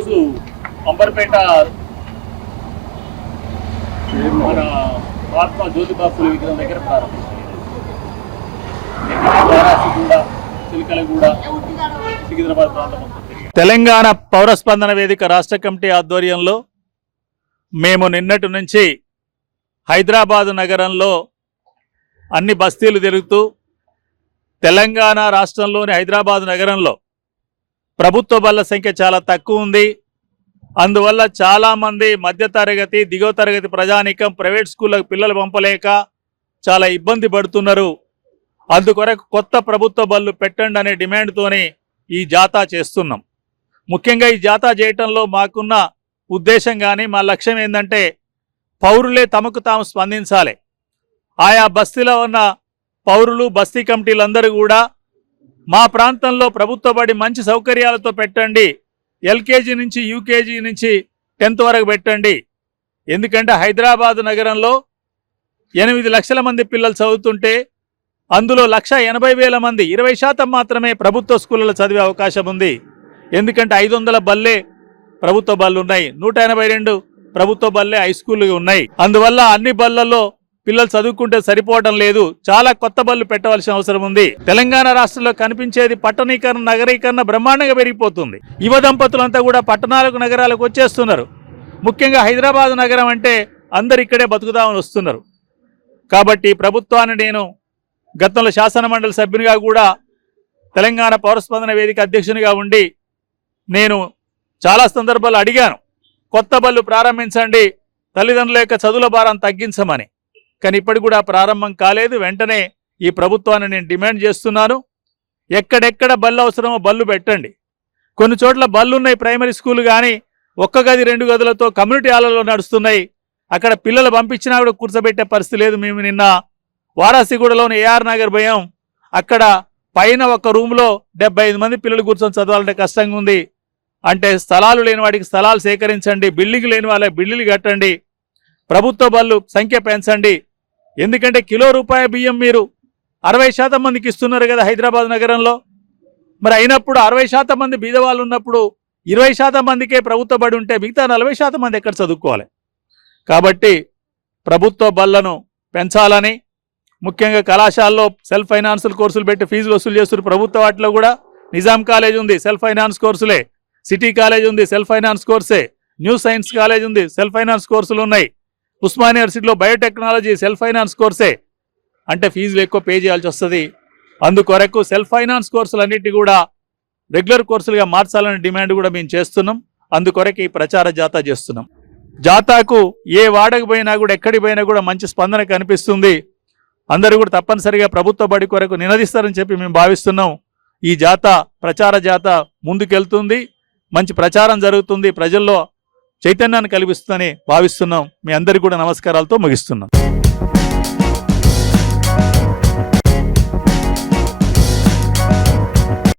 ఈరోజు అంబర్పేట మన మహాత్మా జ్యోతిబా ఫులే విగ్రహం దగ్గర ప్రారంభించారు. వారాసిగూడ, చిలకలగూడ, సికింద్రాబాద్ ప్రాంతం మొత్తం తిరిగారు. తెలంగాణ పౌరస్పందన వేదిక రాష్ట్ర కమిటీ ఆధ్వర్యంలో మేము నిన్నటి నుంచి హైదరాబాదు నగరంలో అన్ని బస్తీలు తిరుగుతూ తెలంగాణ రాష్ట్రంలోని హైదరాబాదు నగరంలో ప్రభుత్వ బళ్ళ సంఖ్య చాలా తక్కువ ఉంది. అందువల్ల చాలామంది మధ్యతరగతి దిగువ తరగతి ప్రజానీకం ప్రైవేట్ స్కూళ్ళకు పిల్లలు పంపలేక చాలా ఇబ్బంది పడుతున్నారు. అందుకొరకు కొత్త ప్రభుత్వ బళ్ళు పెట్టండి అనే డిమాండ్తోనే ఈ జాతా చేస్తున్నాం. ముఖ్యంగా ఈ జాతా చేయటంలో మాకున్న ఉద్దేశం కానీ మా లక్ష్యం ఏంటంటే పౌరులే తమకు తాము స్పందించాలి. ఆయా బస్తీలో ఉన్న పౌరులు బస్తీ కమిటీలందరూ కూడా మా ప్రాంతంలో ప్రభుత్వ బడి మంచి సౌకర్యాలతో పెట్టండి, ఎల్కేజీ నుంచి యూకేజీ నుంచి 10th వరకు పెట్టండి. ఎందుకంటే హైదరాబాదు నగరంలో 8 లక్షల మంది పిల్లలు చదువుతుంటే అందులో 1,80,000 మంది 20% మాత్రమే ప్రభుత్వ స్కూళ్ళలో చదివే అవకాశం ఉంది. ఎందుకంటే 500 బళ్ళే ప్రభుత్వ బళ్ళు ఉన్నాయి, 182 ప్రభుత్వ బళ్ళే హై స్కూళ్ళు ఉన్నాయి. అందువల్ల అన్ని బళ్ళల్లో పిల్లలు చదువుకుంటే సరిపోవడం లేదు, చాలా కొత్త బళ్ళు పెట్టవలసిన అవసరం ఉంది. తెలంగాణ రాష్ట్రంలో కనిపించేది పట్టణీకరణ నగరీకరణ బ్రహ్మాండంగా పెరిగిపోతుంది. యువ దంపతులంతా కూడా పట్టణాలకు నగరాలకు వచ్చేస్తున్నారు. ముఖ్యంగా హైదరాబాద్ నగరం అంటే అందరు ఇక్కడే బతుకుదామని వస్తున్నారు. కాబట్టి ప్రభుత్వాన్ని నేను గతంలో శాసన మండలి సభ్యునిగా కూడా తెలంగాణ పౌరస్పందన వేదిక అధ్యక్షునిగా ఉండి నేను చాలా సందర్భాలు అడిగాను, కొత్త బళ్ళు ప్రారంభించండి, తల్లిదండ్రుల యొక్క చదువుల భారం తగ్గించమని. కానీ ఇప్పటికి కూడా ప్రారంభం కాలేదు. వెంటనే ఈ ప్రభుత్వాన్ని నేను డిమాండ్ చేస్తున్నాను, ఎక్కడెక్కడ బళ్ళు అవసరమో బళ్ళు పెట్టండి. కొన్ని చోట్ల బళ్ళు ఉన్నాయి, ప్రైమరీ స్కూల్ కానీ 1 గది 2 గదులతో కమ్యూనిటీ హాల్లో నడుస్తున్నాయి. అక్కడ పిల్లలు పంపించినా కూడా కూర్చోబెట్టే పరిస్థితి లేదు. మేము నిన్న వారాసిగూడలోని ఏఆర్ నగర్ పోయాం. అక్కడ పైన ఒక రూమ్లో 75 మంది పిల్లలు కూర్చొని చదవాలంటే కష్టంగా ఉంది. అంటే స్థలాలు లేని వాడికి స్థలాలు సేకరించండి, బిల్డింగ్ లేని వాళ్ళకి బిల్డింగ్లు కట్టండి, ప్రభుత్వ బళ్ళు సంఖ్య పెంచండి. ఎందుకంటే కిలో రూపాయి బియ్యం మీరు 60% మందికి ఇస్తున్నారు కదా హైదరాబాద్ నగరంలో. మరి అయినప్పుడు 60% మంది బీదవాళ్ళు ఉన్నప్పుడు 20% మందికే ప్రభుత్వ బడి ఉంటే మిగతా 40% మంది ఎక్కడ చదువుకోవాలి? కాబట్టి ప్రభుత్వ బళ్ళను పెంచాలని, ముఖ్యంగా కళాశాలలో సెల్ఫ్ ఫైనాన్షియల్ కోర్సులు పెట్టి ఫీజులు వసూలు చేస్తున్నారు. ప్రభుత్వ వాటిలో కూడా నిజాం కాలేజ్ ఉంది, సెల్ఫ్ ఫైనాన్స్ కోర్సులే. సిటీ కాలేజ్ ఉంది, సెల్ఫ్ ఫైనాన్స్ కోర్సే. న్యూ సైన్స్ కాలేజ్ ఉంది, సెల్ఫ్ ఫైనాన్స్ కోర్సులు ఉన్నాయి. ఉస్మానియా యూనివర్సిటీలో బయోటెక్నాలజీ సెల్ఫ్ ఫైనాన్స్ కోర్సే. అంటే ఫీజులు ఎక్కువ పే చేయాల్సి వస్తుంది. అందుకొరకు సెల్ఫ్ ఫైనాన్స్ కోర్సులన్నిటి కూడా రెగ్యులర్ కోర్సులుగా మార్చాలనే డిమాండ్ కూడా మేము చేస్తున్నాం. అందుకొరకు ఈ ప్రచార జాతా చేస్తున్నాం. జాతాకు ఏ వాడకు పోయినా కూడా ఎక్కడికి పోయినా కూడా మంచి స్పందన కనిపిస్తుంది. అందరూ కూడా తప్పనిసరిగా ప్రభుత్వ బడి కొరకు నినదిస్తారని చెప్పి మేము భావిస్తున్నాం. ఈ జాతా ప్రచార జాతా ముందుకెళ్తుంది, మంచి ప్రచారం జరుగుతుంది, ప్రజల్లో చైతన్యాన్ని కలిగిస్తుందని భావిస్తున్నాం. మీ అందరికీ కూడా నమస్కారాలతో ముగిస్తున్నాం.